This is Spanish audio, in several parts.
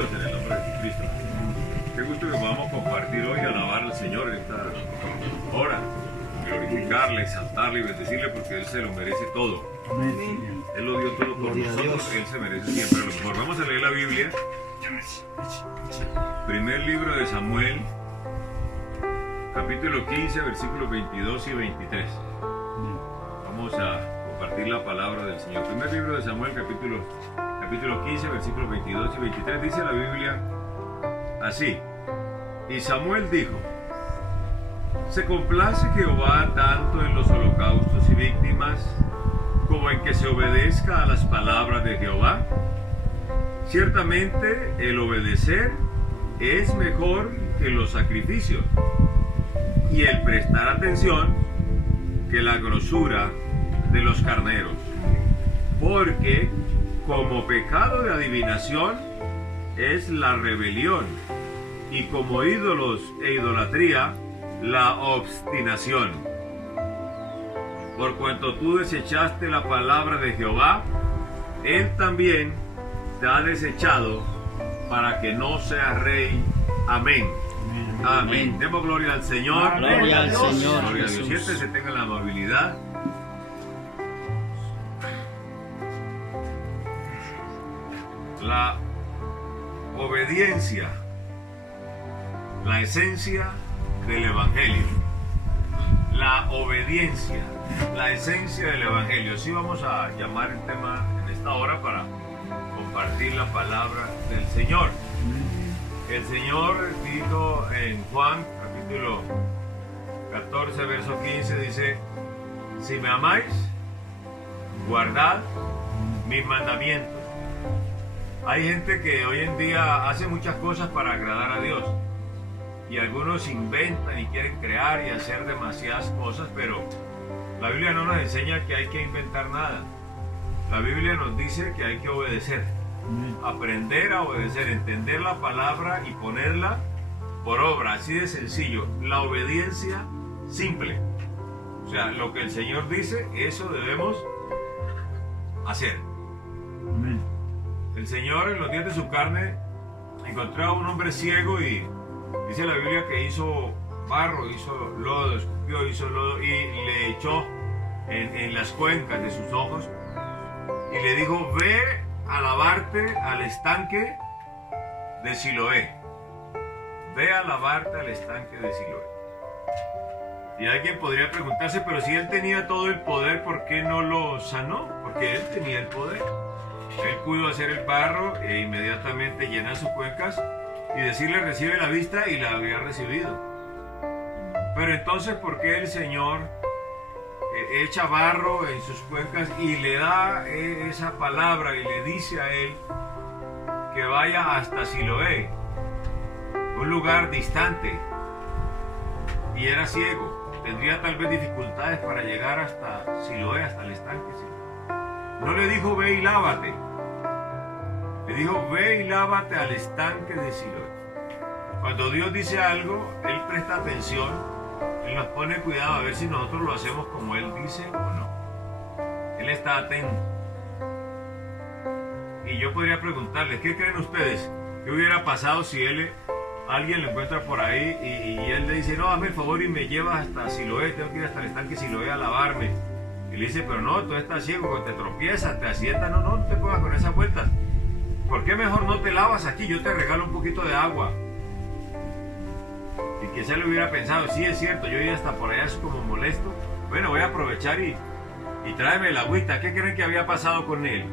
Bienvenidos en el nombre de Jesucristo. Qué gusto que podamos compartir hoy y alabar al Señor en esta hora, glorificarle, exaltarle y bendecirle porque Él se lo merece todo. Amén. Él lo dio todo por nosotros, Él se merece siempre lo mejor. Vamos a leer la Biblia. Primer libro de Samuel, capítulo 15, versículos 22 y 23. Vamos a compartir la palabra del Señor. Primer libro de Samuel, capítulo 15, versículos 22 y 23. Dice la Biblia así: y Samuel dijo: ¿se complace Jehová tanto en los holocaustos y víctimas como en que se obedezca a las palabras de Jehová? Ciertamente el obedecer es mejor que los sacrificios, y el prestar atención que la grosura de los carneros, porque como pecado de adivinación es la rebelión, y como ídolos e idolatría la obstinación. Por cuanto tú desechaste la palabra de Jehová, Él también te ha desechado para que no seas rey. Amén. Amén. Demos gloria al Señor. Gloria al Señor. Gloria a Dios. Siéntese, tenga la amabilidad. La obediencia, la esencia del Evangelio. La obediencia, la esencia del Evangelio. Así vamos a llamar el tema en esta hora para compartir la palabra del Señor. El Señor dijo en Juan capítulo 14, verso 15, dice: si me amáis, guardad mis mandamientos. Hay gente que hoy en día hace muchas cosas para agradar a Dios, y algunos inventan y quieren crear y hacer demasiadas cosas, pero la Biblia no nos enseña que hay que inventar nada. La Biblia nos dice que hay que obedecer, aprender a obedecer, entender la palabra y ponerla por obra, así de sencillo. La obediencia simple, o sea, lo que el Señor dice, eso debemos hacer. Amén. El Señor en los días de su carne encontró a un hombre ciego y dice la Biblia que hizo barro, hizo lodo, escupió, hizo lodo y le echó en las cuencas de sus ojos y le dijo: ve a lavarte al estanque de Siloé. Ve a lavarte al estanque de Siloé. Y alguien podría preguntarse: pero si él tenía todo el poder, ¿por qué no lo sanó? Porque él tenía el poder. Él pudo hacer el barro e inmediatamente llenar sus cuencas y decirle: recibe la vista, y la había recibido. Pero entonces, ¿por qué el Señor echa barro en sus cuencas y le da esa palabra y le dice a él que vaya hasta Siloé, un lugar distante? Y era ciego, tendría tal vez dificultades para llegar hasta Siloé, hasta el estanque. No le dijo: ve y lávate. Le dijo: ve y lávate al estanque de Siloé. Cuando Dios dice algo, Él presta atención, Él nos pone cuidado a ver si nosotros lo hacemos como Él dice o no. Él está atento. Y yo podría preguntarles: ¿qué creen ustedes? ¿Qué hubiera pasado si alguien lo encuentra por ahí y él le dice: no, hazme el favor y me llevas hasta Siloé, tengo que ir hasta el estanque de Siloé a lavarme? Y le dice: pero no, tú estás ciego, te tropiezas, te asientas, no te pongas con esas vueltas. ¿Por qué mejor no te lavas aquí? Yo te regalo un poquito de agua. Y quizá le hubiera pensado: sí, es cierto, yo iba hasta por allá, es como molesto. Bueno, voy a aprovechar y tráeme la agüita. ¿Qué creen que había pasado con él?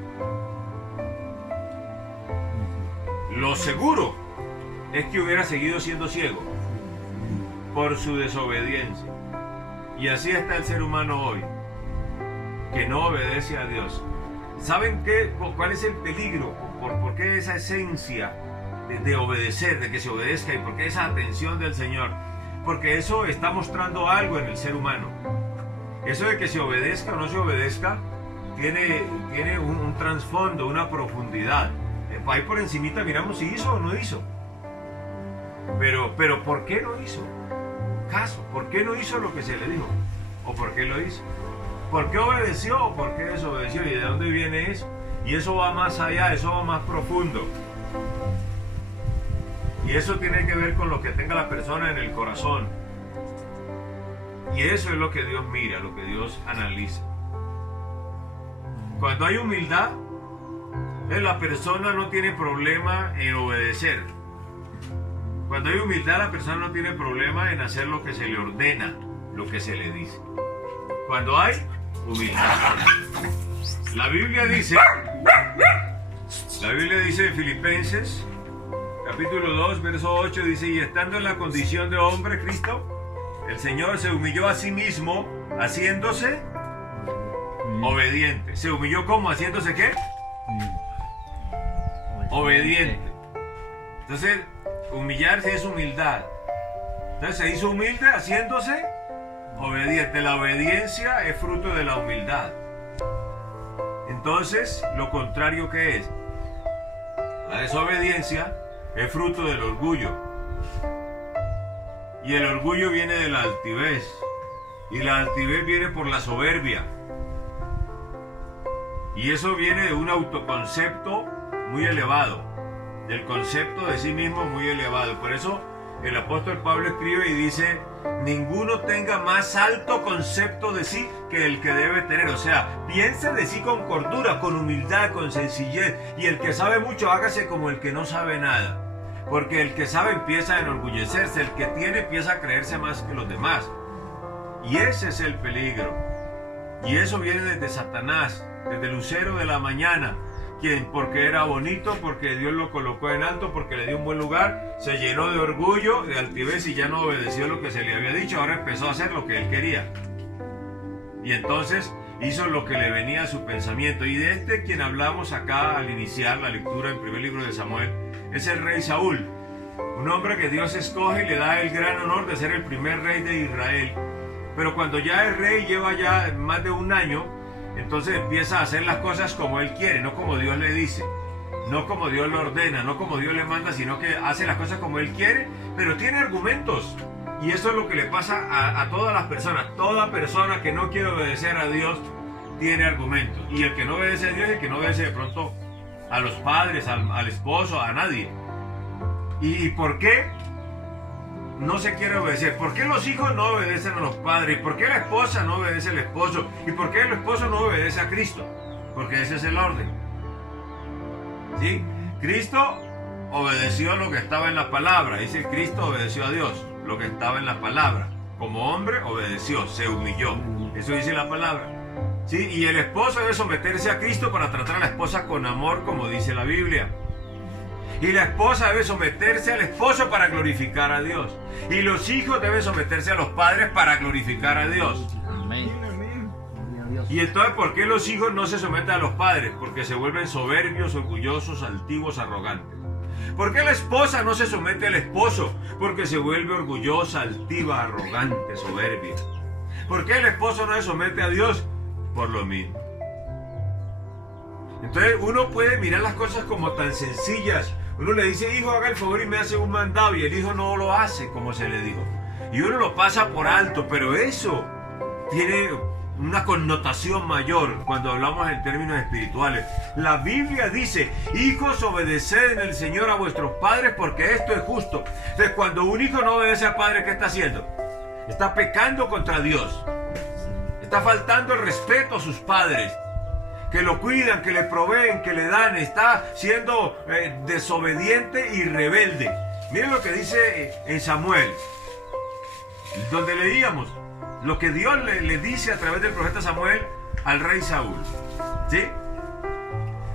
Lo seguro es que hubiera seguido siendo ciego por su desobediencia. Y así está el ser humano hoy, que no obedece a Dios. ¿Saben qué? ¿Cuál es el peligro? ¿Por qué esa esencia de obedecer, de que se obedezca, y por qué esa atención del Señor? Porque eso está mostrando algo en el ser humano. Eso de que se obedezca o no se obedezca tiene un trasfondo, una profundidad. Ahí por encimita miramos si hizo o no hizo. Pero ¿por qué no hizo caso? ¿Por qué no hizo lo que se le dijo? ¿O por qué lo hizo? ¿Por qué obedeció o por qué desobedeció? ¿Y de dónde viene eso? Y eso va más allá, eso va más profundo. Y eso tiene que ver con lo que tenga la persona en el corazón. Y eso es lo que Dios mira, lo que Dios analiza. Cuando hay humildad, la persona no tiene problema en obedecer. Cuando hay humildad, la persona no tiene problema en hacer lo que se le ordena, lo que se le dice. Cuando hay humildad. La Biblia dice en Filipenses, capítulo 2, verso 8, dice: y estando en la condición de hombre, Cristo, el Señor se humilló a sí mismo, haciéndose obediente. ¿Se humilló cómo? ¿Haciéndose qué? Obediente. Entonces, humillarse es humildad. Entonces se hizo humilde haciéndose obediente. La obediencia es fruto de la humildad. Entonces, lo contrario que es la desobediencia es fruto del orgullo. Y el orgullo viene de la altivez. Y la altivez viene por la soberbia. Y eso viene de un autoconcepto muy elevado. Del concepto de sí mismo muy elevado. Por eso el apóstol Pablo escribe y dice: ninguno tenga más alto concepto de sí que el que debe tener. O sea, piense de sí con cordura, con humildad, con sencillez. Y el que sabe mucho, hágase como el que no sabe nada. Porque el que sabe empieza a enorgullecerse, el que tiene empieza a creerse más que los demás. Y ese es el peligro. Y eso viene desde Satanás, desde el lucero de la mañana, quien porque era bonito, porque Dios lo colocó en alto, porque le dio un buen lugar, se llenó de orgullo, de altivez y ya no obedeció lo que se le había dicho. Ahora empezó a hacer lo que él quería. Y entonces hizo lo que le venía a su pensamiento. Y de este quien hablamos acá al iniciar la lectura del primer libro de Samuel es el rey Saúl, un hombre que Dios escoge y le da el gran honor de ser el primer rey de Israel. Pero cuando ya es rey, lleva ya más de un año, entonces empieza a hacer las cosas como él quiere, no como Dios le dice, no como Dios le ordena, no como Dios le manda, sino que hace las cosas como él quiere, pero tiene argumentos. Y eso es lo que le pasa a todas las personas. Toda persona que no quiere obedecer a Dios tiene argumentos. Y el que no obedece a Dios, el que no obedece de pronto a los padres, al esposo, a nadie. ¿Y por qué no se quiere obedecer? ¿Por qué los hijos no obedecen a los padres? ¿Por qué la esposa no obedece al esposo? ¿Y por qué el esposo no obedece a Cristo? Porque ese es el orden. ¿Sí? Cristo obedeció lo que estaba en la palabra. Dice: Cristo obedeció a Dios, lo que estaba en la palabra. Como hombre obedeció, se humilló. Eso dice la palabra. ¿Sí? Y el esposo debe someterse a Cristo para tratar a la esposa con amor, como dice la Biblia. Y la esposa debe someterse al esposo para glorificar a Dios. Y los hijos deben someterse a los padres para glorificar a Dios. Amén. Y entonces, ¿por qué los hijos no se someten a los padres? Porque se vuelven soberbios, orgullosos, altivos, arrogantes. ¿Por qué la esposa no se somete al esposo? Porque se vuelve orgullosa, altiva, arrogante, soberbia. ¿Por qué el esposo no se somete a Dios? Por lo mismo. Entonces uno puede mirar las cosas como tan sencillas. Uno le dice: hijo, haga el favor y me hace un mandado, y el hijo no lo hace como se le dijo. Y uno lo pasa por alto, pero eso tiene una connotación mayor cuando hablamos en términos espirituales. La Biblia dice: hijos, obedeced en el Señor a vuestros padres, porque esto es justo. Entonces, cuando un hijo no obedece al padre, ¿qué está haciendo? Está pecando contra Dios. Está faltando el respeto a sus padres, que lo cuidan, que le proveen, que le dan. Está siendo desobediente y rebelde. Miren lo que dice en Samuel, donde leíamos lo que Dios le dice a través del profeta Samuel al rey Saúl. ¿Sí?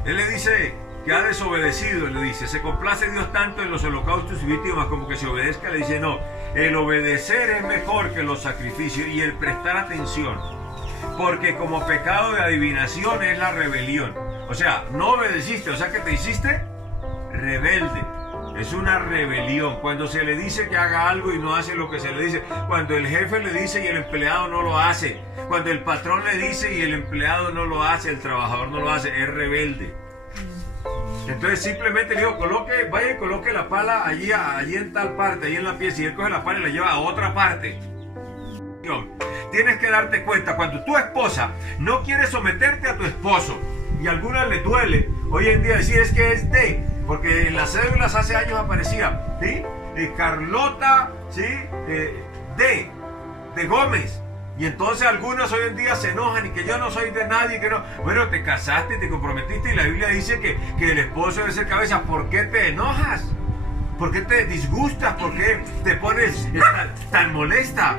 Él le dice que ha desobedecido. Él le dice: se complace Dios tanto en los holocaustos y víctimas como que se obedezca. Le dice: no, el obedecer es mejor que los sacrificios y el prestar atención. Porque como pecado de adivinación es la rebelión. O sea, no obedeciste, o sea que te hiciste rebelde. Es una rebelión. Cuando se le dice que haga algo y no hace lo que se le dice. Cuando el jefe le dice y el empleado no lo hace. Cuando el patrón le dice y el empleado no lo hace, el trabajador no lo hace, es rebelde. Entonces simplemente le digo: vaya y coloque la pala allí en tal parte, allí en la pieza. Y él coge la pala y la lleva a otra parte. Tienes que darte cuenta, cuando tu esposa no quiere someterte a tu esposo, y a algunas les duele hoy en día decir es que es de, porque en las cédulas hace años aparecía, ¿sí? Carlota, ¿sí? De Gómez. Y entonces algunos hoy en día se enojan y que yo no soy de nadie, que no. Bueno, te casaste, te comprometiste y la Biblia dice que el esposo debe ser cabeza. ¿Por qué te enojas? ¿Por qué te disgustas? ¿Por qué te pones tan molesta?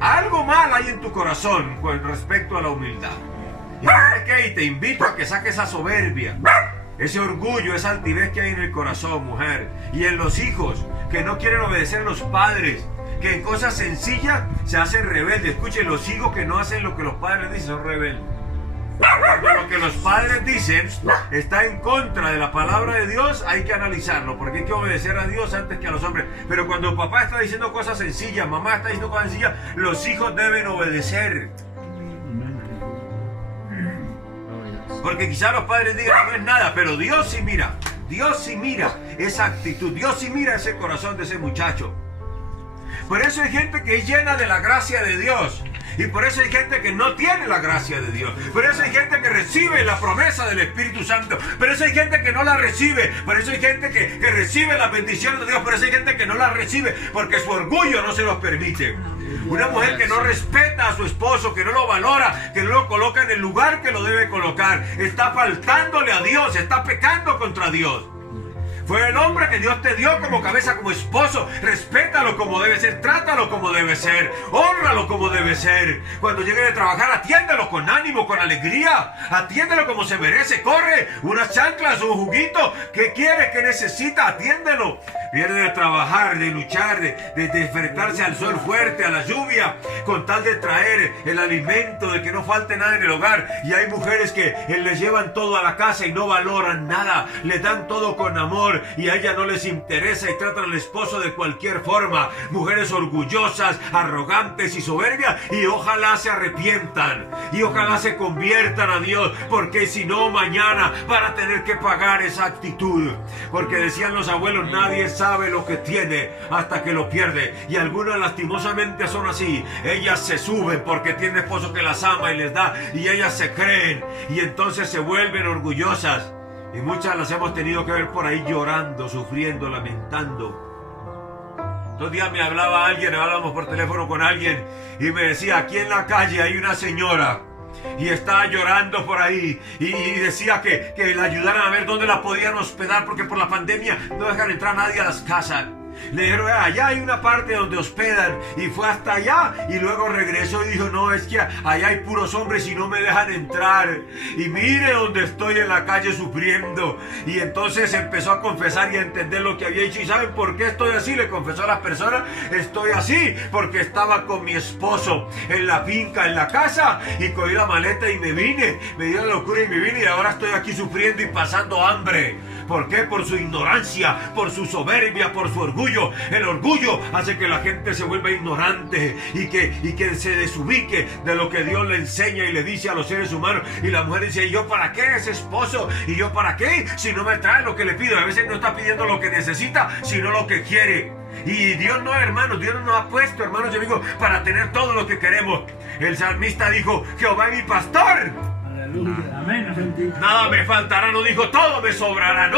Algo mal hay en tu corazón con respecto a la humildad. ¿Y sabes qué? Y te invito a que saques esa soberbia, ese orgullo, esa altivez que hay en el corazón, mujer. Y en los hijos que no quieren obedecer a los padres, que en cosas sencillas se hacen rebeldes. Escuchen, los hijos que no hacen lo que los padres dicen son rebeldes. Cuando lo que los padres dicen está en contra de la palabra de Dios, hay que analizarlo, porque hay que obedecer a Dios antes que a los hombres. Pero cuando papá está diciendo cosas sencillas, mamá está diciendo cosas sencillas, los hijos deben obedecer. Porque quizás los padres digan no es nada, pero Dios sí mira. Dios sí mira esa actitud, Dios sí mira ese corazón de ese muchacho. Por eso hay gente que es llena de la gracia de Dios. Y por eso hay gente que no tiene la gracia de Dios. Por eso hay gente que recibe la promesa del Espíritu Santo. Por eso hay gente que no la recibe. Por eso hay gente que recibe las bendiciones de Dios. Por eso hay gente que no la recibe porque su orgullo no se los permite. Una mujer que no respeta a su esposo, que no lo valora, que no lo coloca en el lugar que lo debe colocar, está faltándole a Dios, está pecando contra Dios. Fue el hombre que Dios te dio como cabeza, como esposo. Respétalo como debe ser, trátalo como debe ser, hónralo como debe ser. Cuando llegue de trabajar, atiéndelo con ánimo, con alegría. Atiéndelo como se merece. Corre, unas chanclas, un juguito. ¿Qué quiere? ¿Qué necesita? Atiéndelo. Viene de trabajar, de luchar, de enfrentarse al sol fuerte, a la lluvia, con tal de traer el alimento, de que no falte nada en el hogar. Y hay mujeres que les llevan todo a la casa y no valoran nada. Le dan todo con amor y a ella no les interesa y tratan al esposo de cualquier forma. Mujeres orgullosas, arrogantes y soberbias, y ojalá se arrepientan y ojalá se conviertan a Dios, porque si no mañana van a tener que pagar esa actitud. Porque decían los abuelos, nadie sabe lo que tiene hasta que lo pierde. Y algunas lastimosamente son así. Ellas se suben porque tienen esposo que las ama y les da, y ellas se creen y entonces se vuelven orgullosas. Y muchas las hemos tenido que ver por ahí llorando, sufriendo, lamentando. Dos días me hablaba alguien, hablábamos por teléfono con alguien y me decía, aquí en la calle hay una señora y estaba llorando por ahí y decía que la ayudaran a ver dónde la podían hospedar porque por la pandemia no dejan entrar a nadie a las casas. Le dijeron, allá hay una parte donde hospedan, y fue hasta allá y luego regresó y dijo, no, es que allá hay puros hombres y no me dejan entrar, y mire donde estoy en la calle sufriendo. Y entonces empezó a confesar y a entender lo que había hecho. ¿Y saben por qué estoy así? Le confesó a las personas, estoy así porque estaba con mi esposo en la finca, en la casa, y cogí la maleta y me vine, me dio la locura y me vine, y ahora estoy aquí sufriendo y pasando hambre. ¿Por qué? Por su ignorancia, por su soberbia, por su orgullo. El orgullo hace que la gente se vuelva ignorante y que se desubique de lo que Dios le enseña y le dice a los seres humanos. Y la mujer dice, ¿y yo para qué ese esposo? ¿Y yo para qué? Si no me trae lo que le pido. A veces no está pidiendo lo que necesita, sino lo que quiere. Y Dios no, hermanos, Dios no nos ha puesto, hermanos y amigos, para tener todo lo que queremos. El salmista dijo, Jehová es mi pastor. Amén. Nada me faltará, no dijo todo me sobrará.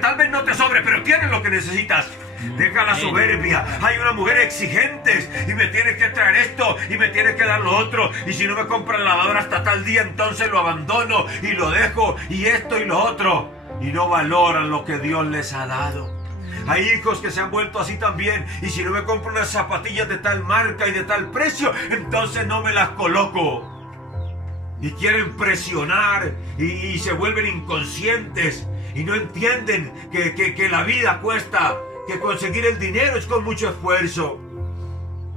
Tal vez no te sobre, pero tienes lo que necesitas. Deja la soberbia. Hay una mujer exigente y me tienes que traer esto y me tienes que dar lo otro, y si no me compran la lavadora hasta tal día, entonces lo abandono y lo dejo, y esto y lo otro, y no valoran lo que Dios les ha dado. Hay hijos que se han vuelto así también, y si no me compran unas zapatillas de tal marca y de tal precio, entonces no me las coloco. Y quieren presionar y se vuelven inconscientes y no entienden que la vida cuesta, que conseguir el dinero es con mucho esfuerzo.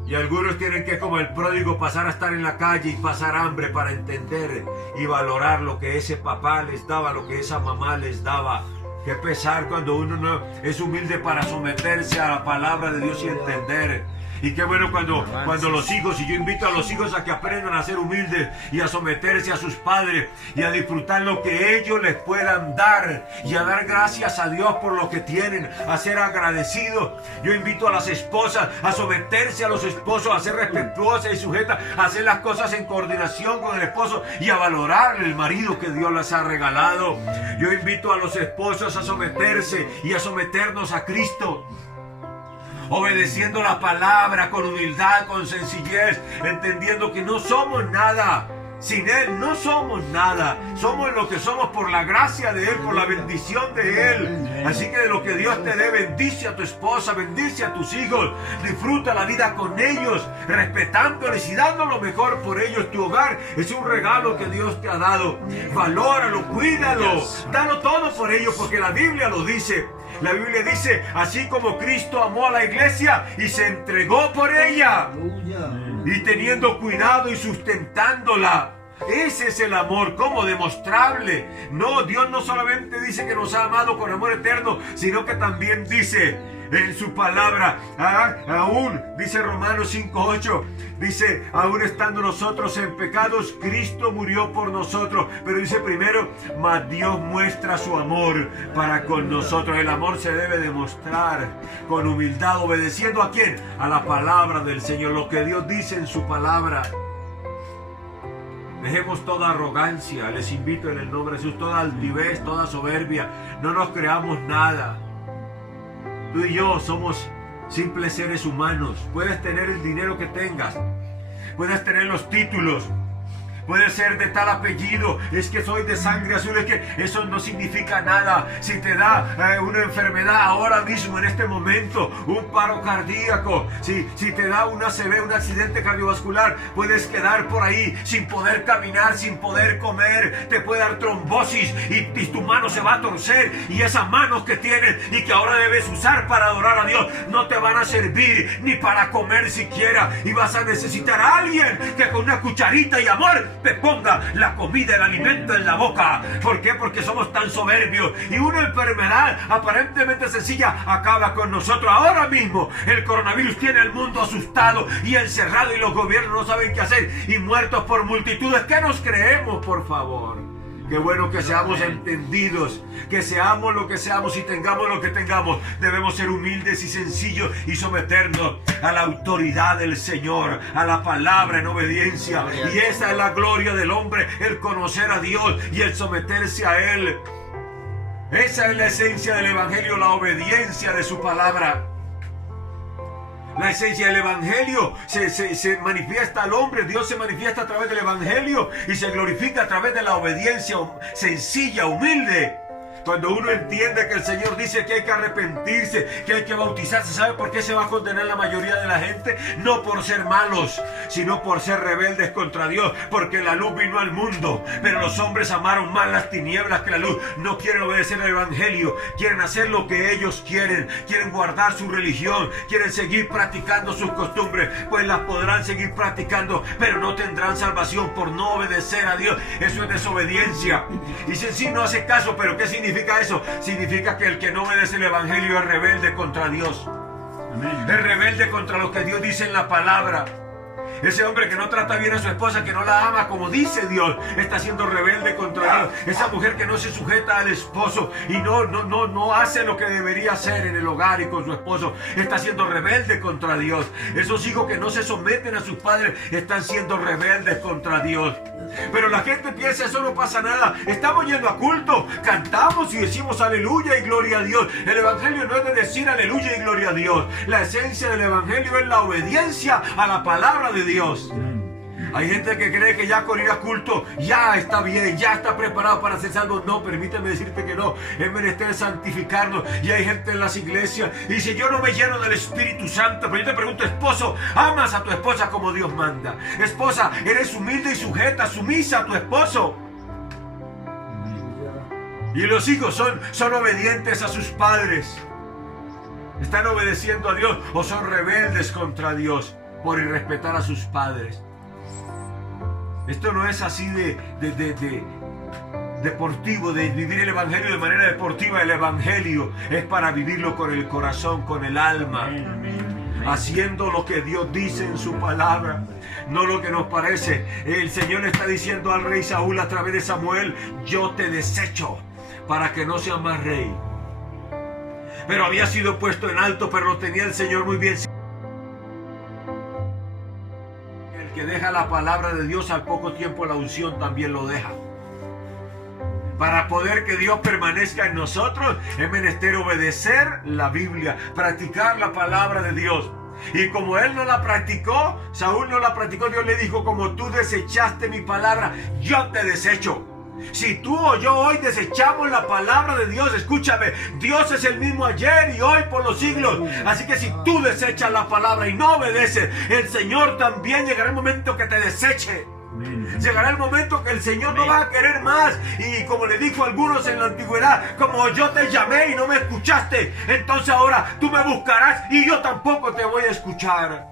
Y algunos tienen que, como el pródigo, pasar a estar en la calle y pasar hambre para entender y valorar lo que ese papá les daba, lo que esa mamá les daba. Qué pesar cuando uno no es humilde para someterse a la palabra de Dios y entender Y qué bueno cuando los hijos, y yo invito a los hijos a que aprendan a ser humildes y a someterse a sus padres y a disfrutar lo que ellos les puedan dar y a dar gracias a Dios por lo que tienen, a ser agradecidos. Yo invito a las esposas a someterse a los esposos, a ser respetuosas y sujetas, a hacer las cosas en coordinación con el esposo y a valorar el marido que Dios les ha regalado. Yo invito a los esposos a someterse y a someternos a Cristo, obedeciendo la palabra con humildad, con sencillez, entendiendo que no somos nada. Sin Él no somos nada. Somos lo que somos por la gracia de Él, por la bendición de Él. Así que de lo que Dios te dé, bendice a tu esposa, bendice a tus hijos. Disfruta la vida con ellos, respetándoles y dando lo mejor por ellos. Tu hogar es un regalo que Dios te ha dado. Valóralo, cuídalo, dalo todo por ellos, porque la Biblia lo dice. La Biblia dice, así como Cristo amó a la iglesia y se entregó por ella, y teniendo cuidado y sustentándola. Ese es el amor, como demostrable. No, Dios no solamente dice que nos ha amado con amor eterno, sino que también dice en su palabra, aún, dice Romanos 5:8, dice, aún estando nosotros en pecados, Cristo murió por nosotros. Pero dice primero, mas Dios muestra su amor para con nosotros. El amor se debe demostrar con humildad, obedeciendo ¿a quién? A la palabra del Señor, lo que Dios dice en su palabra. Dejemos toda arrogancia, les invito en el nombre de Jesús, toda altivez, toda soberbia. No nos creamos nada. Tú y yo somos simples seres humanos. Puedes tener el dinero que tengas, puedes tener los títulos, puedes ser de tal apellido, es que soy de sangre azul, es que eso no significa nada. Si te da una enfermedad ahora mismo, en este momento, un paro cardíaco, si te da una ACV, un accidente cardiovascular, puedes quedar por ahí sin poder caminar, sin poder comer, te puede dar trombosis y tu mano se va a torcer, y esas manos que tienes y que ahora debes usar para adorar a Dios no te van a servir ni para comer siquiera, y vas a necesitar a alguien que con una cucharita y amor te ponga la comida, el alimento en la boca. ¿Por qué? Porque somos tan soberbios, y una enfermedad aparentemente sencilla acaba con nosotros. Ahora mismo el coronavirus tiene al mundo asustado y encerrado, y los gobiernos no saben qué hacer, y muertos por multitudes. ¿Qué nos creemos, por favor? Qué bueno que seamos entendidos, que seamos lo que seamos y tengamos lo que tengamos. Debemos ser humildes y sencillos y someternos a la autoridad del Señor, a la palabra en obediencia. Y esa es la gloria del hombre, el conocer a Dios y el someterse a Él. Esa es la esencia del Evangelio, la obediencia de su palabra. La esencia del Evangelio se manifiesta al hombre. Dios se manifiesta a través del Evangelio y se glorifica a través de la obediencia sencilla, humilde. Cuando uno entiende que el Señor dice que hay que arrepentirse, que hay que bautizarse, ¿sabe por qué se va a condenar la mayoría de la gente? No por ser malos, sino por ser rebeldes contra Dios, porque la luz vino al mundo, pero los hombres amaron más las tinieblas que la luz. No quieren obedecer el Evangelio, quieren hacer lo que ellos quieren guardar su religión, quieren seguir practicando sus costumbres, pues las podrán seguir practicando, pero no tendrán salvación por no obedecer a Dios. Eso es desobediencia. Dicen, sí, no hace caso, pero ¿qué significa eso? Significa que el que no obedece el Evangelio es rebelde contra Dios. Amén. Es rebelde contra lo que Dios dice en la palabra. Ese hombre que no trata bien a su esposa, que no la ama como dice Dios, está siendo rebelde contra Dios. Esa mujer que no se sujeta al esposo y no hace lo que debería hacer en el hogar y con su esposo, está siendo rebelde contra Dios. Esos hijos que no se someten a sus padres están siendo rebeldes contra Dios. Pero la gente piensa, eso no pasa nada. Estamos yendo a culto, cantamos y decimos aleluya y gloria a Dios. El Evangelio no es de decir aleluya y gloria a Dios. La esencia del Evangelio es la obediencia a la palabra de Dios. Hay gente que cree que ya con ir a culto ya está bien, ya está preparado para ser salvo. No, permíteme decirte que no. Es menester santificarnos. Y hay gente en las iglesias y dice, yo no me lleno del Espíritu Santo. Pero yo te pregunto, esposo, ¿amas a tu esposa como Dios manda? Esposa, ¿eres humilde y sujeta, sumisa a tu esposo? Y los hijos son obedientes a sus padres. ¿Están obedeciendo a Dios o son rebeldes contra Dios por irrespetar a sus padres? Esto no es así de deportivo, de vivir el Evangelio de manera deportiva. El Evangelio es para vivirlo con el corazón, con el alma. haciendo lo que Dios dice en su palabra, no lo que nos parece. El Señor le está diciendo al rey Saúl a través de Samuel: yo te desecho para que no seas más rey. Pero había sido puesto en alto, pero lo tenía el Señor muy bien. El que deja la palabra de Dios, al poco tiempo la unción también lo deja. Para poder que Dios permanezca en nosotros, es menester obedecer la Biblia, practicar la palabra de Dios. Y como él no la practicó, Saúl no la practicó, Dios le dijo: como tú desechaste mi palabra, yo te desecho. Si tú o yo hoy desechamos la palabra de Dios, escúchame, Dios es el mismo ayer y hoy por los siglos. Así que si tú desechas la palabra y no obedeces, el Señor también llegará el momento que te deseche. Llegará el momento que el Señor no va a querer más. Y como le dijo a algunos en la antigüedad: como yo te llamé y no me escuchaste, entonces ahora tú me buscarás y yo tampoco te voy a escuchar.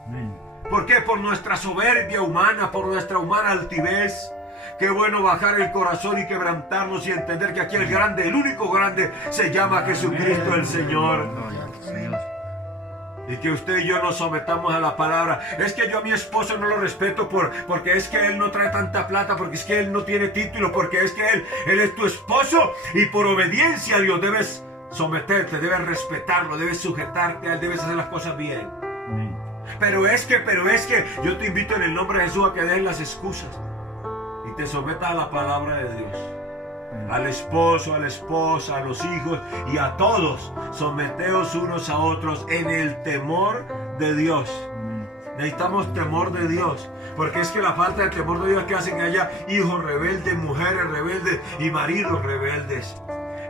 ¿Por qué? Por nuestra soberbia humana, por nuestra humana altivez. Qué bueno bajar el corazón y quebrantarnos y entender que aquí el grande, el único grande, se llama Jesucristo el Señor. Y que usted y yo nos sometamos a la palabra. Es que yo a mi esposo no lo respeto porque es que él no trae tanta plata, porque es que él no tiene título, porque es que él es tu esposo, y por obediencia a Dios debes someterte, debes respetarlo, debes sujetarte a él, debes hacer las cosas bien. Pero es que yo te invito en el nombre de Jesús a que dejes las excusas y te sometas a la palabra de Dios. Al esposo, a la esposa, a los hijos y a todos, someteos unos a otros en el temor de Dios. Necesitamos temor de Dios, porque es que la falta de temor de Dios es que hace que haya hijos rebeldes, mujeres rebeldes y maridos rebeldes.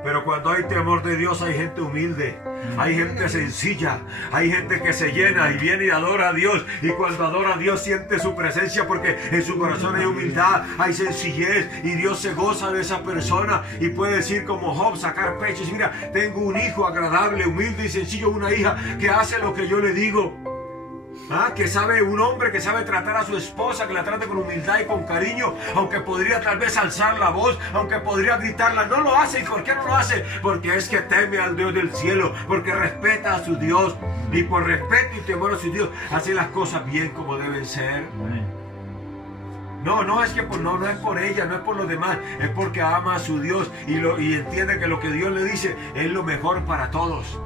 Pero cuando hay temor de Dios hay gente humilde, hay gente sencilla, hay gente que se llena y viene y adora a Dios. Y cuando adora a Dios siente su presencia, porque en su corazón hay humildad, hay sencillez, y Dios se goza de esa persona y puede decir como Job, sacar pecho y decir: mira, tengo un hijo agradable, humilde y sencillo, una hija que hace lo que yo le digo. Que sabe, un hombre que sabe tratar a su esposa, que la trate con humildad y con cariño, aunque podría tal vez alzar la voz, aunque podría gritarla, no lo hace. ¿Y por qué no lo hace? Porque es que teme al Dios del cielo, porque respeta a su Dios, y por respeto y temor a su Dios hace las cosas bien como deben ser. No es que no es por ella, no es por los demás, es porque ama a su Dios y entiende que lo que Dios le dice es lo mejor para todos.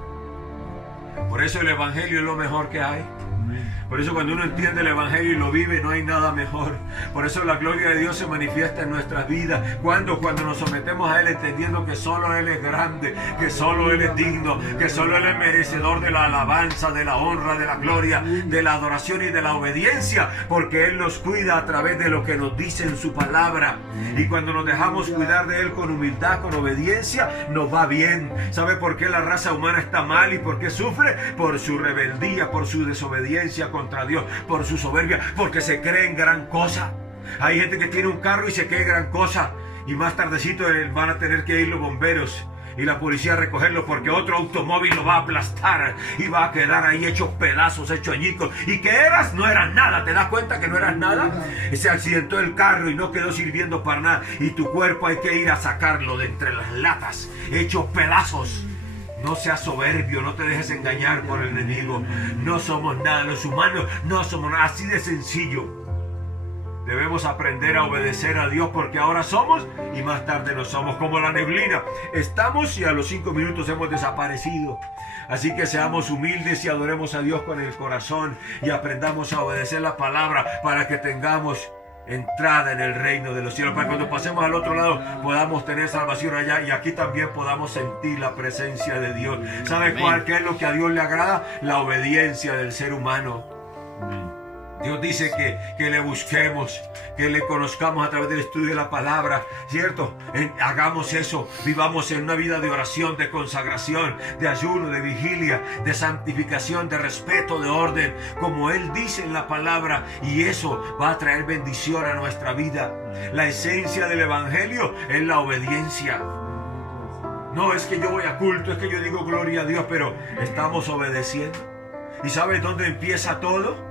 Por eso el Evangelio es lo mejor que hay. Por eso cuando uno entiende el Evangelio y lo vive, no hay nada mejor. Por eso la gloria de Dios se manifiesta en nuestras vidas. Cuando nos sometemos a Él, entendiendo que solo Él es grande, que solo Él es digno, que solo Él es merecedor de la alabanza, de la honra, de la gloria, de la adoración y de la obediencia, porque Él nos cuida a través de lo que nos dice en su palabra. Y cuando nos dejamos cuidar de Él con humildad, con obediencia, nos va bien. ¿Sabe por qué la raza humana está mal y por qué sufre? Por su rebeldía, por su desobediencia contra Dios, por su soberbia, porque se creen gran cosa. Hay gente que tiene un carro y se cree gran cosa, y más tardecito van a tener que ir los bomberos y la policía a recogerlo, porque otro automóvil lo va a aplastar y va a quedar ahí hecho pedazos, hecho añicos. ¿Y qué eras? No eras nada. ¿Te das cuenta que no eras nada? Se accidentó el carro y no quedó sirviendo para nada, y tu cuerpo hay que ir a sacarlo de entre las latas, hecho pedazos. No seas soberbio, no te dejes engañar por el enemigo. No somos nada, los humanos no somos nada, así de sencillo. Debemos aprender a obedecer a Dios, porque ahora somos y más tarde no somos, como la neblina. Estamos y a los 5 minutos hemos desaparecido. Así que seamos humildes y adoremos a Dios con el corazón y aprendamos a obedecer la palabra para que tengamos entrada en el reino de los cielos, para cuando pasemos al otro lado podamos tener salvación allá y aquí también podamos sentir la presencia de Dios. ¿Sabe qué es lo que a Dios le agrada? La obediencia del ser humano. Dios dice que le busquemos, que le conozcamos a través del estudio de la palabra, ¿cierto? Hagamos eso, vivamos en una vida de oración, de consagración, de ayuno, de vigilia, de santificación, de respeto, de orden, como Él dice en la palabra, y eso va a traer bendición a nuestra vida. La esencia del Evangelio es la obediencia. No es que yo voy a culto, es que yo digo gloria a Dios, pero estamos obedeciendo. ¿Y sabes dónde empieza todo?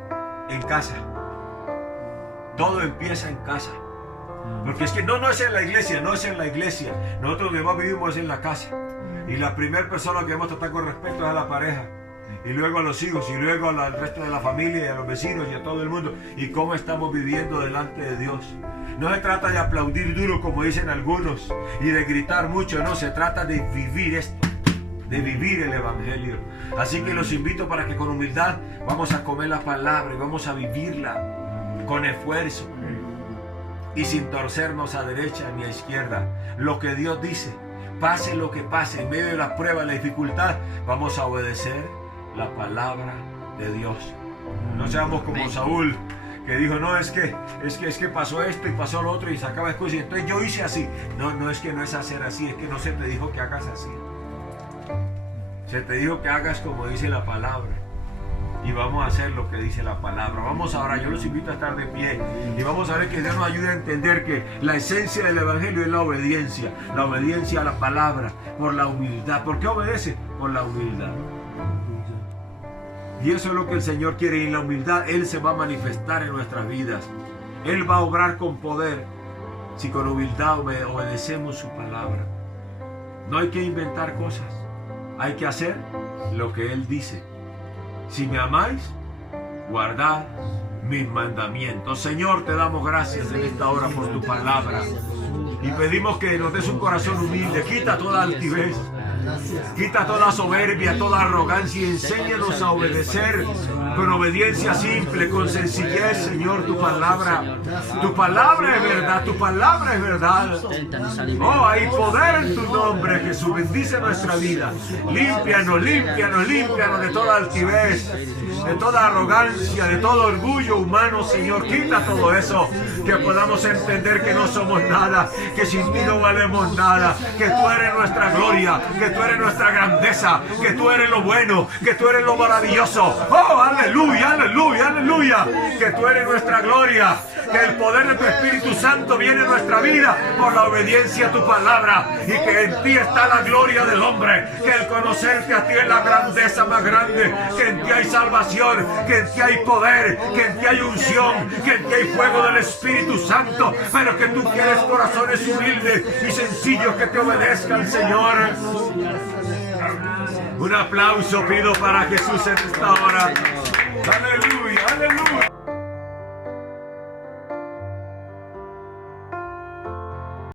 En casa. Todo empieza en casa. Porque es que no es en la iglesia, no es en la iglesia. Nosotros donde más vivimos es en la casa. Y la primera persona que debemos tratar con respeto es a la pareja. y luego a los hijos, y luego al resto de la familia, y a los vecinos, y a todo el mundo, y cómo estamos viviendo delante de Dios. No se trata de aplaudir duro, como dicen algunos, y de gritar mucho, no, se trata de vivir esto, de vivir el Evangelio. Así que los invito para que con humildad vamos a comer la palabra y vamos a vivirla con esfuerzo y sin torcernos a derecha ni a izquierda. Lo que Dios dice, pase lo que pase, en medio de la prueba, la dificultad, vamos a obedecer la palabra de Dios. No seamos como Saúl, que dijo, no, es que pasó esto y pasó lo otro y sacaba excusas y entonces yo hice así. No es que no es hacer así, es que no se te dijo que hagas así. Se te dijo que hagas como dice la palabra. Y vamos a hacer lo que dice la palabra. Vamos ahora, yo los invito a estar de pie. Y vamos a ver que Dios nos ayude a entender que la esencia del Evangelio es la obediencia. La obediencia a la palabra, por la humildad. ¿Por qué obedece? Por la humildad. Y eso es lo que el Señor quiere. Y en la humildad Él se va a manifestar en nuestras vidas. Él va a obrar con poder si con humildad obedecemos su palabra. No hay que inventar cosas. Hay que hacer lo que Él dice. Si me amáis, guardad mis mandamientos. Señor, te damos gracias en esta hora por tu palabra. Y pedimos que nos des un corazón humilde. Quita toda altivez. Quita toda soberbia, toda arrogancia y enséñanos a obedecer con obediencia simple, con sencillez, Señor, tu palabra. Tu palabra es verdad, tu palabra es verdad. Oh, hay poder en tu nombre, Jesús. Bendice nuestra vida. Límpianos, límpianos, límpianos de toda altivez, de toda arrogancia, de todo orgullo humano, Señor. Quita todo eso, que podamos entender que no somos nada, que sin ti no valemos nada, que tú eres nuestra gloria, que tú eres nuestra grandeza, que tú eres lo bueno, que tú eres lo maravilloso. Oh, aleluya, aleluya, aleluya, que tú eres nuestra gloria, que el poder de tu Espíritu Santo viene en nuestra vida por la obediencia a tu palabra, y que en ti está la gloria del hombre, que el conocerte a ti es la grandeza más grande, que en ti hay salvación, que en ti hay poder, que en ti hay unción, que en ti hay fuego del Espíritu Santo, pero que tú quieres corazones humildes y sencillos que te obedezcan, Señor. Un aplauso pido para Jesús en esta hora. Aleluya.